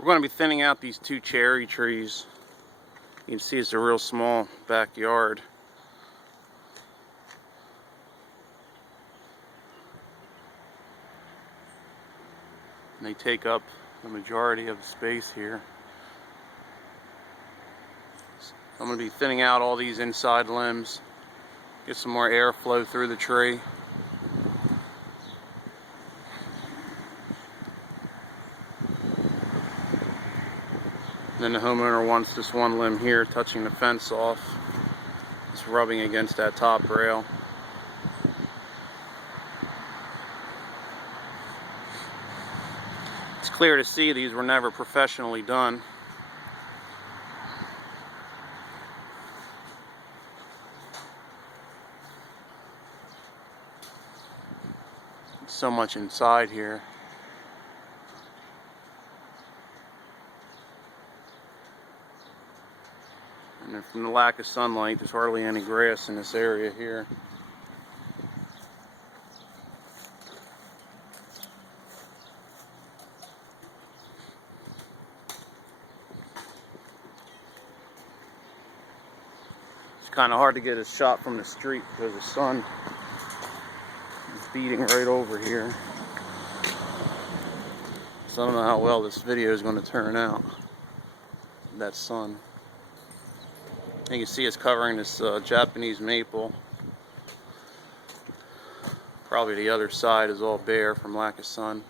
We're going to be thinning out these two cherry trees. You can see it's a real small backyard. And they take up the majority of the space here. So I'm going to be thinning out all these inside limbs, get some more airflow through the tree. And then the homeowner wants this one limb here touching the fence off. It's rubbing against that top rail. It's clear to see these were never professionally done. So much inside here. And from the lack of sunlight, there's hardly any grass in this area here. It's kind of hard to get a shot from the street because the sun is beating right over here. So I don't know how well this video is going to turn out. That sun. You can see it's covering this Japanese maple. Probably the other side is all bare from lack of sun.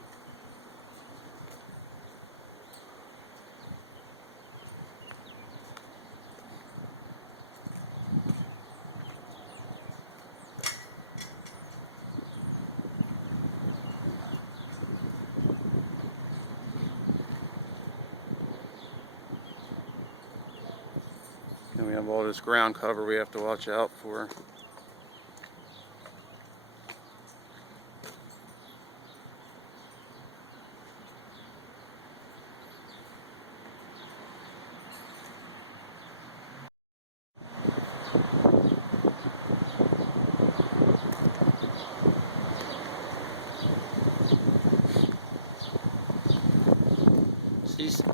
And we have all this ground cover we have to watch out for.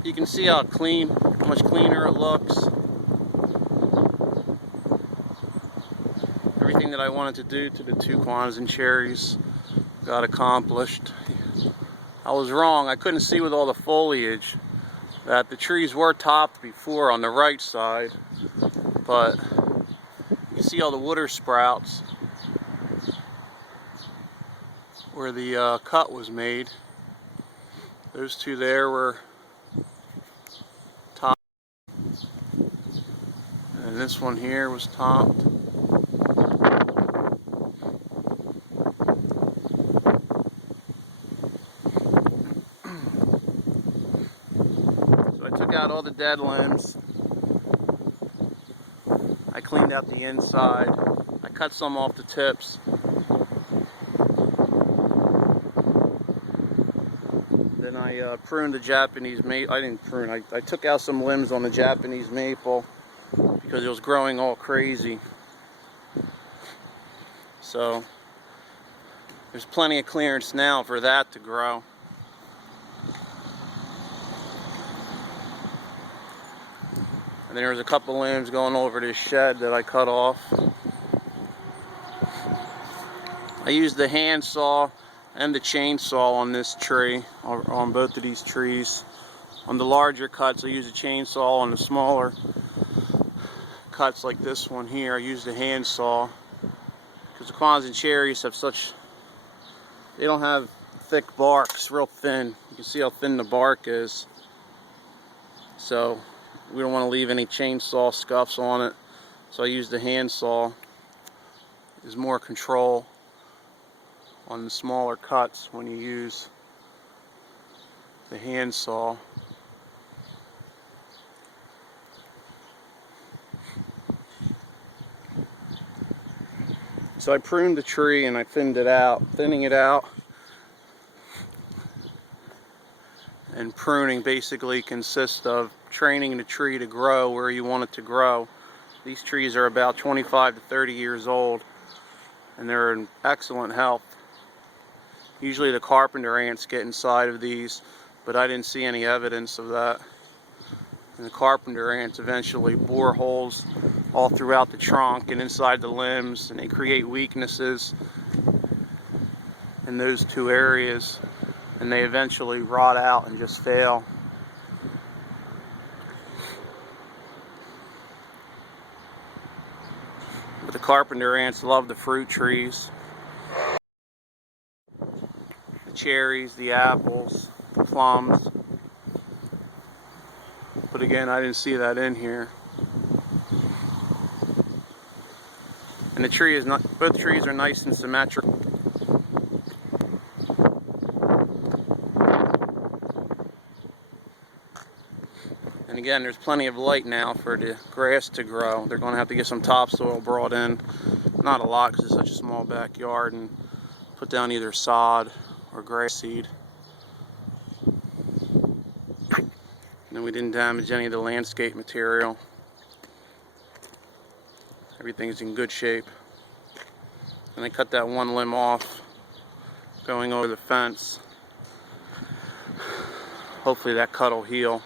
You can see how much cleaner it looks. Everything that I wanted to do to the two Kwanzaa cherries got accomplished. I was wrong. I couldn't see with all the foliage that the trees were topped before on the right side, but you see all the water sprouts where the cut was made. Those two there were topped, and this one here was topped. Took out all the dead limbs. I cleaned out the inside. I cut some off the tips. Then I pruned the Japanese maple. I didn't prune. I took out some limbs on the Japanese maple because it was growing all crazy. So there's plenty of clearance now for that to grow. And there's a couple limbs going over this shed that I cut off. I used the hand saw and the chainsaw on this tree, on both of these trees. On the larger cuts, I used a chainsaw. On the smaller cuts like this one here, I used a hand saw. Because the Kwanzaa cherries have they don't have thick bark, it's real thin. You can see how thin the bark is. So we don't want to leave any chainsaw scuffs on it, so I use the hand saw. There's more control on the smaller cuts when you use the hand saw. So I pruned the tree and I thinned it out. Thinning it out and pruning basically consists of training the tree to grow where you want it to grow. These trees are about 25 to 30 years old and they're in excellent health. Usually the carpenter ants get inside of these but I didn't see any evidence of that. And the carpenter ants eventually bore holes all throughout the trunk and inside the limbs, and they create weaknesses in those two areas, and they eventually rot out and just fail. But the carpenter ants love the fruit trees, the cherries, the apples, the plums. But again, I didn't see that in here. And the tree is not, both trees are nice and symmetrical. And again, there's plenty of light now for the grass to grow. They're going to have to get some topsoil brought in. Not a lot because it's such a small backyard, and put down either sod or grass seed. And we didn't damage any of the landscape material. Everything's in good shape. And I cut that one limb off going over the fence. Hopefully that cut will heal.